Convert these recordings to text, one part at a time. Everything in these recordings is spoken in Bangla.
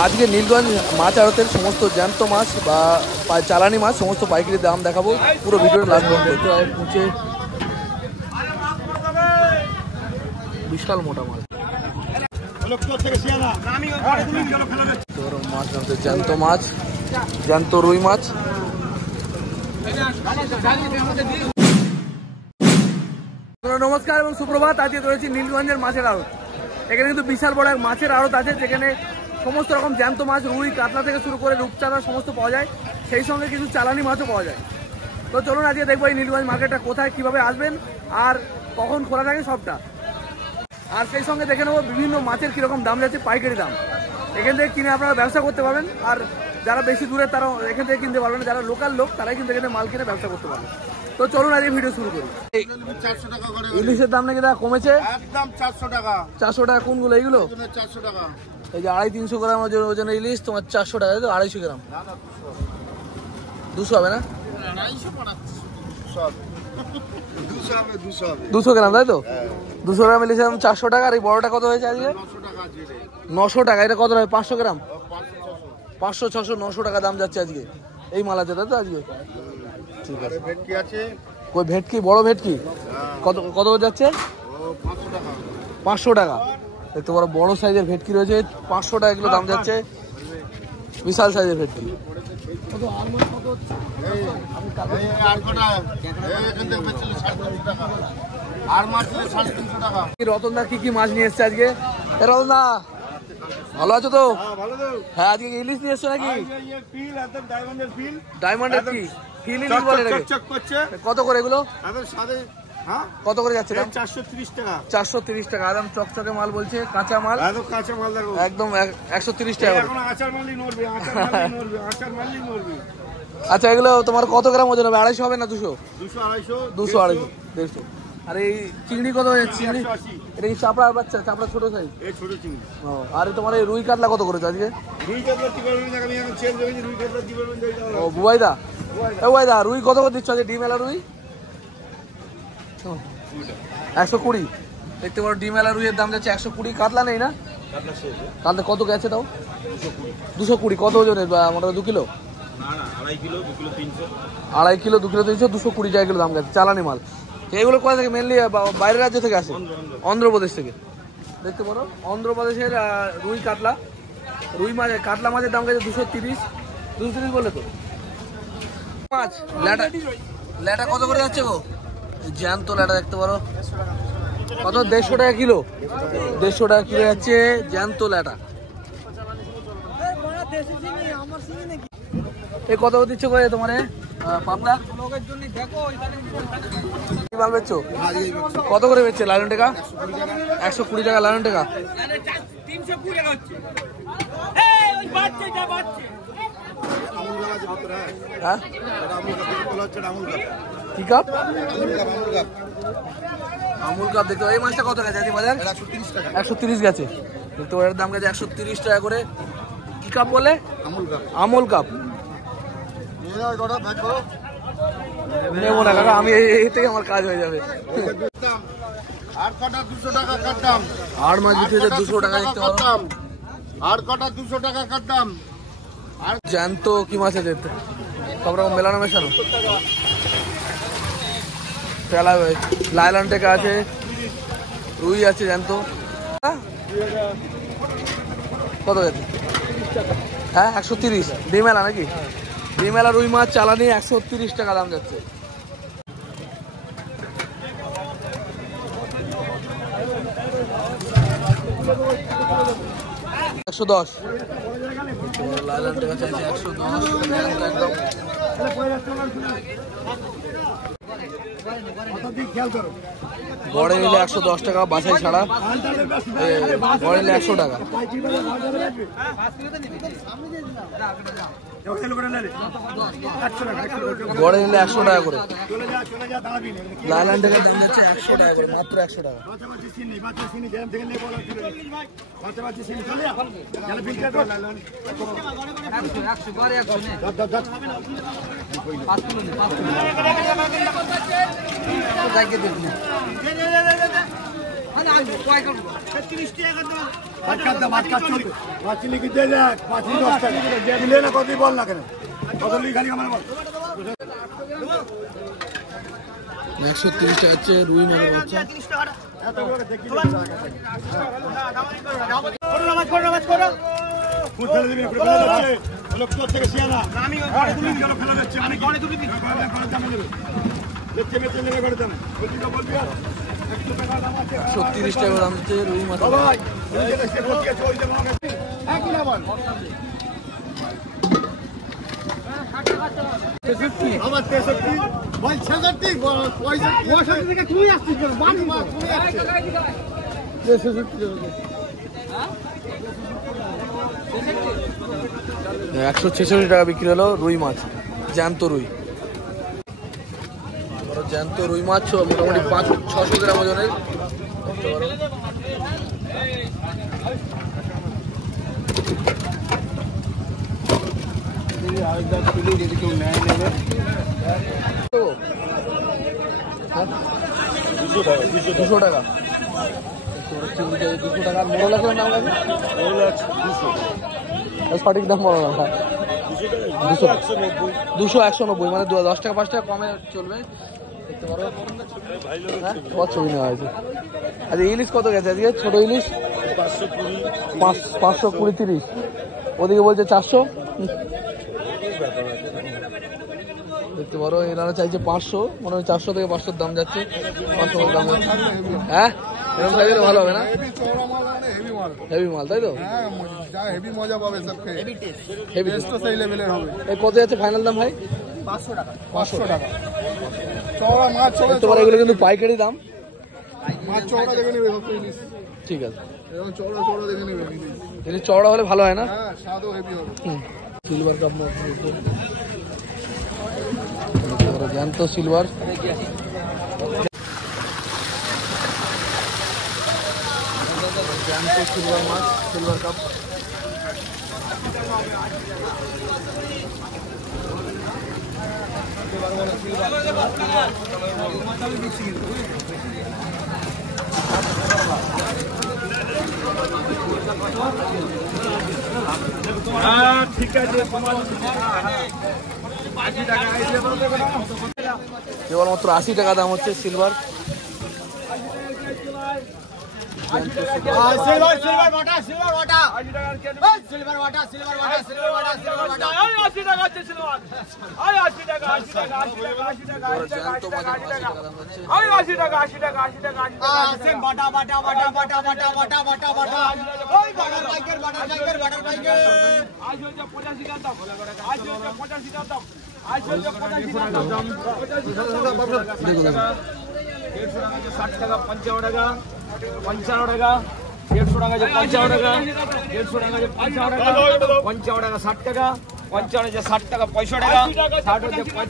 আজকে নীলগঞ্জ মাছ আড়তের সমস্ত জ্যান্ত মাছ বা চালানি মাছ সমস্ত পাইকারি দাম দেখাবো পুরো ভিডিওর লাস্ট পর্যন্ত। পুঁচে বিশাল মোটা মাছ, মাছ নামছে জ্যান্ত মাছ, জ্যান্ত রুই মাছ। নমস্কার এবং সুপ্রভাত। আজকে রয়েছে নীলগঞ্জের মাছের আড়ত। এখানে কিন্তু বিশাল বড় এক মাছের আড়ত আছে, যেখানে সমস্ত রকম জ্যান্ত মাছ, রুই, কাতলা থেকে শুরু করে রূপচাঁদা সমস্ত পাওয়া যায়। সেই সঙ্গে কিছু চালানি মাছও পাওয়া যায়। তো চলুন আজকে দেখবো এই নীলগঞ্জ মার্কেটটা কোথায়, কিভাবে আসবেন আর কখন খোলা থাকে সবটা। আর সেই সঙ্গে দেখে নেবো বিভিন্ন মাছের কীরকম দাম যাচ্ছে, পাইকারি দাম। এখান থেকে কিনে আপনারা ব্যবসা করতে পারবেন। আর যারা বেশি দূরে তারা এখান থেকে কিনতে পারবেন, যারা লোকাল লোক তারাই কিন্তু এখানে মাল কিনে ব্যবসা করতে পারবেন। তো চলুন আজকে ভিডিও শুরু করি। ইলিশের দাম নাকি দাদা কমেছে? একদম 400 টাকা। 400 টাকা কোনগুলো? এইগুলো 400 টাকা। এই যে 250-300 গ্রাম ওজনের ইলিশ তোমার 400 টাকা, তো 250 গ্রাম 200 হবে না? 200 গ্রাম তাই তো? 200 গ্রাম ইলিশ 400 টাকা। আর এই বড়টা কত হয়েছে আজকে? 900 টাকা। এটা কত হয়? 500 গ্রাম 500, 600, 900 টাকা দাম যাচ্ছে আজকে। এই মাল আছে তাই তো আজকে? ঠিক আছে। ভেটকি আছে। কই ভেটকি? বড় ভেটকি কত কত যাচ্ছে? 500 টাকা। দেখতে বড় বড় সাইজের ভেটকি রয়েছে, 500 টাকা কিলো দাম যাচ্ছে। বিশাল সাইজের ভেটকি। রতনদা কি কি মাছ নিয়ে এসছে আজকে? রতনদা ভালো আছো তো? হ্যাঁ, আজকে ইলিশ নিয়ে এসছো নাকি? ডায়মন্ডের কি ফিল ইলিশ বলে নাকি? কত করে এগুলো? কত করে যাচ্ছে? 430 টাকা। 430 টাকা। একদম চকচকে মাল বলছে, কাঁচা মাল একদম 130 টাকা। আচ্ছা, এগুলো তোমার কত গ্রাম ওজন হবে? 250 হবে না 200? 200, 250, 150। আর এই চিংড়ি কত? চিংড়ি এটা কি চাপড়ার বাচ্চা? চাপড়া ছোট সাইজ? আর তোমার এই রুই কাতলা কত করেছে আজকে? ও বুবাইদা, বুবাইদা রুই কত করে দিচ্ছ আজকে? ডিম এলা রুই 120। দেখতে পারো ডিম এলা রুইয়ের দাম যাচ্ছে 120। কাতলা নেই না? কাতলা কত গেছে তাও? 220। কত ওজনের? মোটামুটি 2 কিলো? 2.5 কিলো, 2 কিলো 300, 220 টাকা কিলো দাম গেছে। চালানি মাল এগুলো কোথা থেকে? মেনলি বাইরের রাজ্য থেকে আসে, অন্ধ্রপ্রদেশ থেকে। দেখতে পারো অন্ধ্রপ্রদেশের রুই কাতলা, রুই মাছ, কাতলা মাছের দাম গেছে 230 বলে তো। মাছ ল্যাটা, ল্যাটা কত করে যাচ্ছে গো? জ্যান্ত ল্যাটা দেখতে পারো কত? 150 টাকা কিলো। 150 টাকা কিলো যাচ্ছে জ্যান্ত ল্যাটা। এই কত দিচ্ছ করে তোমার পাবনা? মাল বেচছো কত করে? বেচছে লালন টাকা 120 টাকা। লালন টাকা কি কাপ? আমুল কাপ। দেখতে এই মাছটা কত গেছে বাজার? 130 গেছে। দেখতে এর দাম গেছে 130 টাকা করে। কি কাপ বলে? আমুল কাপ। নেবো না কাকা, আমি এই থেকে আমার কাজ হয়ে যাবে। আর কটা 200 টাকা কাটতাম। আর মাছ বিক্রি হচ্ছে 200 টাকা। দেখতে পারতাম আর কটা 200 টাকা কাটতাম। আর জ্যান্ত কি মাছ আছে? সব রকম মেলানো মেশানো। লাইলন টেকা আছে, রুই আছে জ্যান্ত। কত গেছে? হ্যাঁ 130। ডিমেলা নাকি? ডিমেলা রুই মাছ চালানি 130 টাকা দাম যাচ্ছে। $110। লাইলন টেকা চাইছে 110 একদম। বড় নিলে 110 টাকা, বাছাই ছাড়া। বড় নিলে 100 টাকা। বড় নিলে 100 টাকা করে। লাইলন টাকার দাম হচ্ছে 100 টাকা করে, মাত্র 100 টাকা। চিলি কি দিয়ে যাক 5 10 টাকা দিলে না কতই বল না কেন কত লিখি খালি আমার বল 130 টাকা হচ্ছে রুই মাছের বাচ্চা। $130 টাকা দাম হচ্ছে রুই মাছ। আমার 63 বল 66 পয়সা থেকে তুই আসছিস বানি মাছ তুই আসছিস 146 টাকা বিক্রি হলো রুই মাছ, জ্যান্ত রুই। জ্যান্ত রুই মাছ মোটামুটি 500-600 গ্রাম ওজনের। $200 টাকা। মোড় আছে নাম আছে সঠিক দাম বলো না। 200-190 মানে 10 টাকা 5 টাকা কমে চলবে। দেখতে পারো কত ছবি নেওয়া হয়েছে। আচ্ছা ইলিশ কত গেছে আজকে? ছোট ইলিশ 520-30, ওদিকে বলছে 400। দেখতে পারো এনারা চাইছে 500, মনে হয় 400 থেকে 500 দাম যাচ্ছে। 500 দাম যাচ্ছে। হ্যাঁ এরকম চাইলে ভালো হবে না? হেভি মাল তাই তো? হেভি মজা পাবে সব খেয়ে হেভি টেস্ট তো সেই লেভেলের হবে। এই কত যাচ্ছে ফাইনাল দাম ভাই? 500 টাকা চওড়া মাছ চওড়া দেখতে পারো এগুলো কিন্তু পাইকারি দাম। মাছ চওড়া দেখে নেবে ঠিক আছে, এরকম চওড়া দেখে নেবে এটা চওড়া হলে ভালো হয় না? হ্যাঁ স্বাদও হেভি হবে। সিলভার কাপ জ্যান্ত সিলভার। জ্যান্ত সিলভার মাছ, সিলভার কাপ। ঠিক আছে কেবলমাত্র 80 টাকা দাম হচ্ছে সিলভার। দেখুন 60 টাকা 55 টাকা 55 টাকা 150 টাকা 55 টাকা 150 টাকা 55 টাকা 55 টাকা 60 টাকা 55 60 টাকা 65 টাকা 60 হচ্ছে 65 60 হচ্ছে 65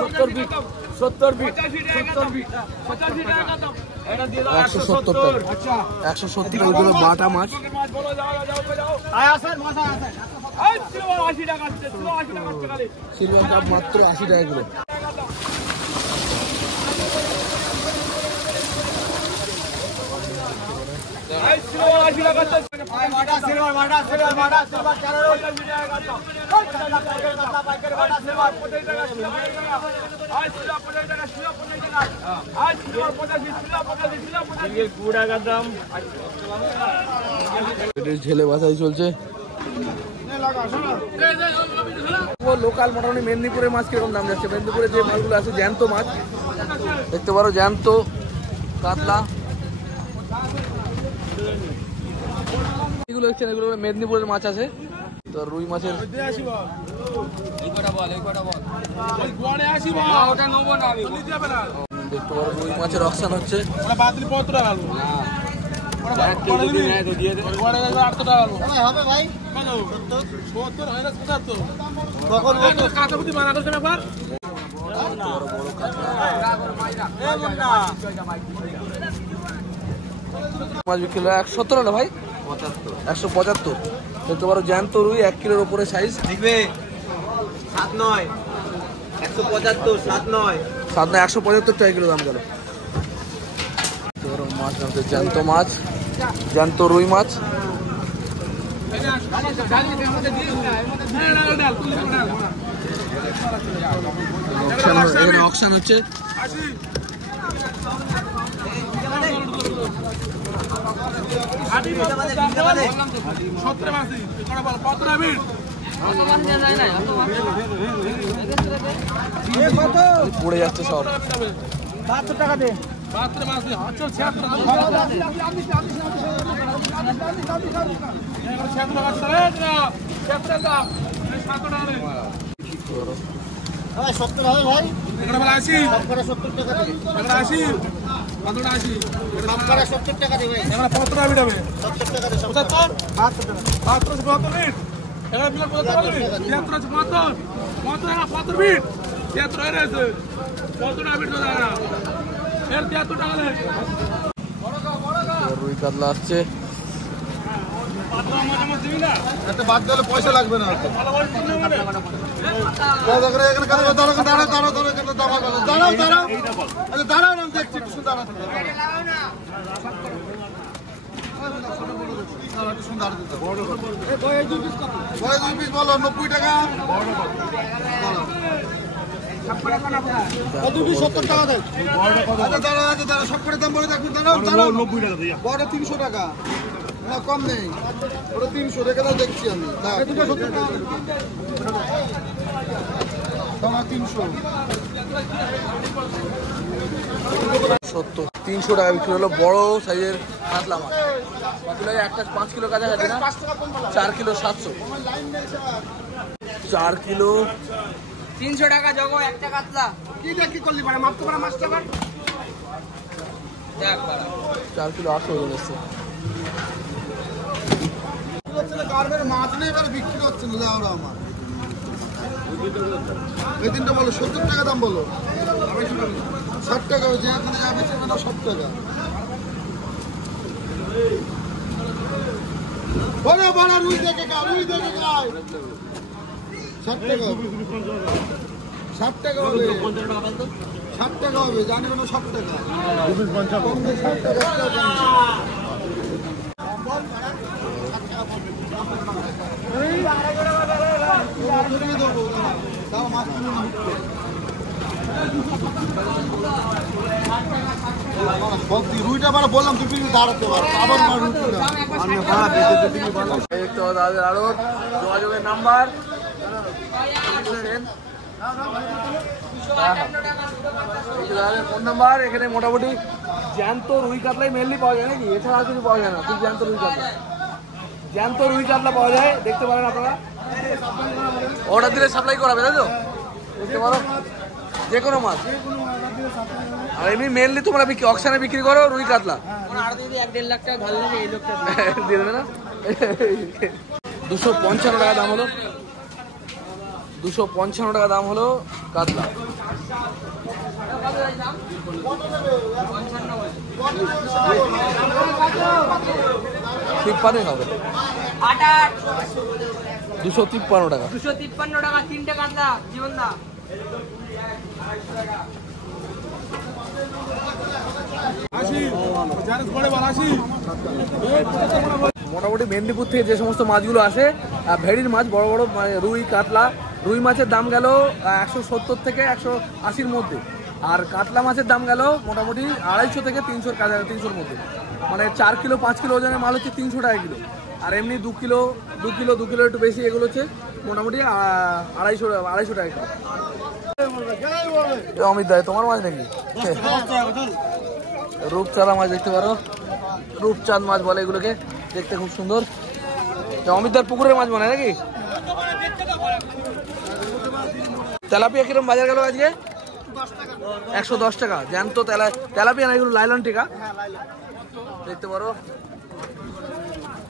70 বিট 70 বিট 70 বিট 85 টাকা দাম এটা দিয়ে দাও 170 টাকা। 170 ওগুলো বাটা মাছ। বলো যাও আসেন মাছ আসেন 80 টাকা 80 টাকা সিলভার কাপ মাত্র 80 টাকা কিলো। ঝেলে বাছাই চলছে। লোকাল মোটামুটি মেদিনীপুরের মাছ কিরকম দাম যাচ্ছে? মেদিনীপুরে যে মাছগুলো আছে জ্যান্ত মাছ, দেখতে পারো জ্যান্ত কাতলা এগুলো দেখছেন, এগুলো মেদিনীপুরের মাছ আছে। তো রুই মাছের দেখতে পারো রুই মাছের অকশন হচ্ছে। মাছ বিক্রি হলো 170 না ভাই? 175। দেখতে পারো জ্যান্ত রুই 1 কিলোর উপরে সাইজ। দেখবে 7-9 175 7-9 175 টাকা কিলো দাম গেল। মাছ নামছে, জ্যান্ত মাছ, জ্যান্ত রুই মাছ। অকশন হচ্ছে। পড়ে যাচ্ছে সব। 72 টাকা দে। ভাই 70 হবে ভাই। এখানে বলা 80। সবকটা 70 টাকা দে। এখানে 80। কতটা 80? সবকটা 70 টাকা দে ভাই। এখানে 15 টাকা বিট হবে। 70 টাকা দে। 75 72 টাকা। 72 বিট। এখানে বিল কত টাকা দিবি? 73 75 75 বিট। 73 এর আছে। কত টাকা বিট দাও না? এর 73 টাকা দে। রুই কাতলা আসছে। এতে বাদ দিলে পয়সা লাগবে না। দাঁড়াও আমি দেখছি একটু সুন্দর বলো 90 টাকা 70 টাকা দেয়। দাঁড়া সব করে দাম বলে দেখুন। দাঁড়াও 90 টাকা বড় 300 টাকা না কম নেই। ওটা 300 রেখে দাও দেখছি আমি। 300 টাকা বিক্রি হলো বড় সাইজের কাতলা মাছ। কিলো একটা 5 কিলো কাছাকাছি না? 4 কিলো 700। 4 কিলো 300 টাকা জগো একটা কাতলা। কি দেখি করলি মানে মাপতে পারা মাছটা আবার দেখ বাড়া 4 কিলো 800 হয়ে গেছে। গার্মের মাছ নেই এবার বিক্রি হচ্ছে না। দাও আমার এই দিনটা বলো 70 টাকা দাম বলো। 60 টাকা যে এখানে যাবে সেখানে 60 টাকা বলো বলো। রুই দেখে খাও 60 টাকা 60 টাকা হবে। 60 টাকা হবে জানি না 60 টাকা। 60 টাকা রুইটা মানে বললাম তুমি দাঁড়াতে পারো আবার আরো যোগাযোগের নাম্বার ফোন নাম্বার। এখানে মোটামুটি জ্যান্ত রুই কাতলাই মেনলি পাওয়া যায় নাকি? এছাড়া আর কিছু পাওয়া যায় না? খুব জ্যান্ত রুই কাতলা, জ্যান্ত রুই কাতলা পাওয়া যায়, দেখতে পারেন আপনারা। অর্ডার দিলে সাপ্লাই করাবে তাই তো? দেখতে পারো যে কোনো মাছ। আর এমনি মেনলি তোমরা অকশানে বিক্রি করো রুই কাতলা। আর যদি 1.5 লাখ টাকা ভালো লাগে এই লোকটা দিয়ে দেবে না? 255 টাকা দাম হলো। 255 টাকা দাম হলো কাতলা। তিপ্পান্ন হবে। 253 টাকা। 253 টাকা 3টে কাতলা জীবন দা। মোটামুটি মেদিনীপুর থেকে যে সমস্ত মাছগুলো আসে ভেড়ির মাছ, বড় বড় রুই কাতলা। রুই মাছের দাম গেল 170 থেকে 180-র মধ্যে। আর কাতলা মাছের দাম গেল মোটামুটি 250 থেকে 300-র কাছাকাছি, 300-র মধ্যে। মানে 4 কিলো 5 কিলো ওজনের মাল হচ্ছে 300 টাকা কিলো। আর এমনি 2 কিলো একটু বেশি, এগুলো হচ্ছে মোটামুটি 250 টাকা কিলো। অমিত দায় তোমার মাছ নাকি? রূপচাঁদা মাছ দেখতে পারো, রূপচাঁদ মাছ বলে এগুলোকে, দেখতে খুব সুন্দর। অমিতদার পুকুরের মাছ মনে হয় নাকি? তেলাপিয়া কিরম বাজার গেল আজকে? 110 টাকা জ্যান্ত তেলাপিয়া না, এগুলো লাইলন টিকা দেখতে পারো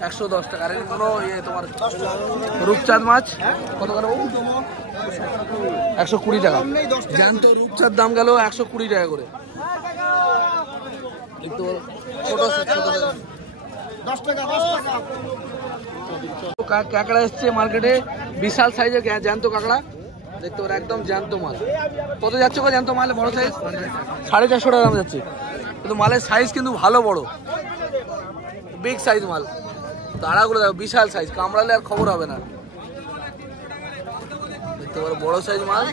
110 টাকা। আর কোনো তোমার রূপচাঁদ মাছ কত করে? 120 টাকা জ্যান্ত রূপচাঁদ দাম গেল 120 টাকা করে দেখতে পারো। ছোট কাঁকড়া এসছে মার্কেটে, বিশাল সাইজের জ্যান্ত কাঁকড়া দেখতে পারো, একদম জ্যান্ত মাল। কত যাচ্ছে গো জ্যান্ত মাল বড় সাইজ? 450 টাকা দাম যাচ্ছে। কিন্তু মালের সাইজ কিন্তু ভালো বড়, বিগ সাইজ মাল। দাঁড়াগুলো দেখো বিশাল সাইজ, কামড়ালে আর খবর হবে না। দেখতে পারো বড় সাইজ মাল।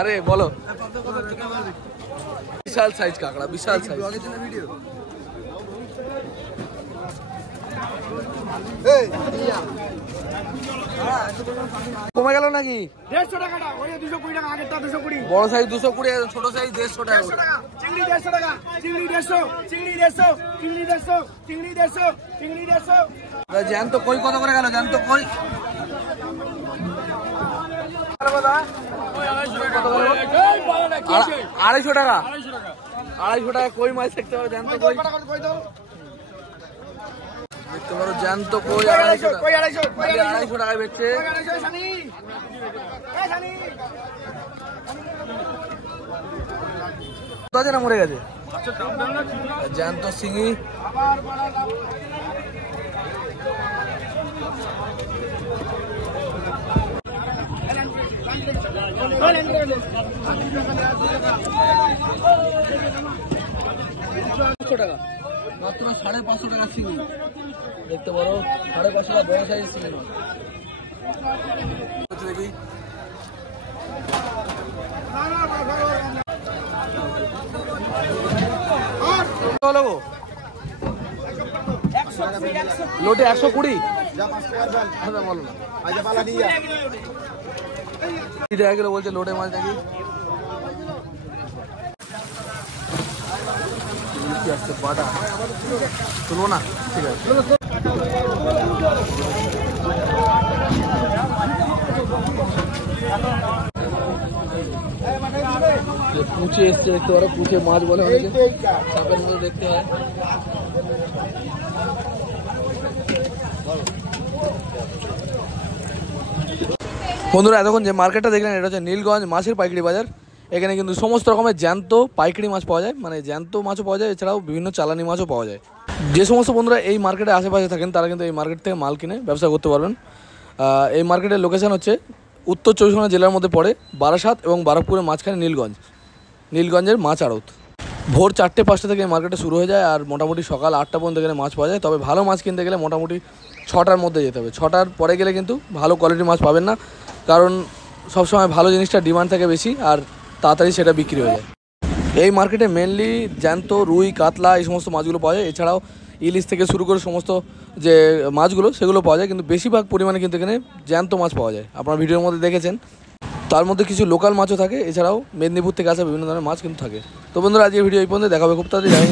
আরে বলো, বিশাল সাইজ কাঁকড়া, বিশাল সাইজ। কমে গেল নাকি? 150 টাকাটা, ওই 220 টাকা, আগেরটা 220। বড় সাইজ 220, ছোট সাইজ 150 টাকা। 150 টাকা, চিংড়ি 150 টাকা, চিংড়ি 150, চিংড়ি 150, চিংড়ি 150, চিংড়ি 150, চিংড়ি 150। জ্যান্ত কই কত করে গেল? জ্যান্ত কই 250 টাকা। 250 টাকা কই মাছ দেখতে পারো, জ্যান্ত কই দেখতে পারো, জ্যান্ত কই 250 টাকা। 250 টাকায় বেচছে। কত না মরে গেছে জ্যান্ত শিঙি। টাকা মাত্র 550 টাকা শিঙি দেখতে পারো, 550 টাকা বড় সাইজ শিঙি। দেখি লোটে 120 বলো না, দেখা গেল বলছে লোটে মাছ নাকি আসছে বাটা তুলবো না, ঠিক আছে। পুঁচে এসছে দেখতে পারো, পুঁচে মাছ বলে অনেকে, সাপের মধ্যে দেখতে হয়। বন্ধুরা এতক্ষণ যে মার্কেটটা দেখলেন এটা হচ্ছে নীলগঞ্জ মাছের পাইকারি বাজার। এখানে কিন্তু সমস্ত রকমের জ্যান্ত পাইকারি মাছ পাওয়া যায়, মানে জ্যান্ত মাছও পাওয়া যায়, এছাড়াও বিভিন্ন চালানি মাছও পাওয়া যায়। যে সমস্ত বন্ধুরা এই মার্কেটে আশেপাশে থাকেন তারা কিন্তু এই মার্কেট থেকে মাল কিনে ব্যবসা করতে পারবেন। এই মার্কেটের লোকেশন হচ্ছে উত্তর 24 জেলার মধ্যে পড়ে বারাসাত এবং বারাকপুরের মাঝখানে নীলগঞ্জের মাছ আড়ত। ভোর 4টে-5টা থেকে এই মার্কেটে শুরু হয়ে যায়, আর মোটামুটি সকাল 8টা পর্যন্ত এখানে মাছ পাওয়া যায়। তবে ভালো মাছ কিনতে গেলে মোটামুটি 6টার মধ্যে যেতে হবে। 6টার পরে গেলে কিন্তু ভালো কোয়ালিটির মাছ পাবেন না, কারণ সবসময় ভালো জিনিসটা ডিমান্ড থাকে বেশি আর তাড়াতাড়ি সেটা বিক্রি হয়ে যায়। এই মার্কেটে মেনলি জ্যান্ত, রুই, কাতলা এই সমস্ত মাছগুলো পাওয়া যায়। এছাড়াও ইলিশ থেকে শুরু করে সমস্ত যে মাছগুলো সেগুলো পাওয়া যায়, কিন্তু বেশিরভাগ পরিমাণে কিন্তু এখানে জ্যান্ত মাছ পাওয়া যায়। আপনারা ভিডিওর মধ্যে দেখেছেন, তার মধ্যে কিছু লোকাল মাছও থাকে, এছাড়াও মেদিনীপুর থেকে আসা বিভিন্ন ধরনের মাছ কিন্তু থাকে। তো বন্ধুরা আজকের ভিডিও এই পর্যন্ত, দেখা হবে খুব তাড়াতাড়ি।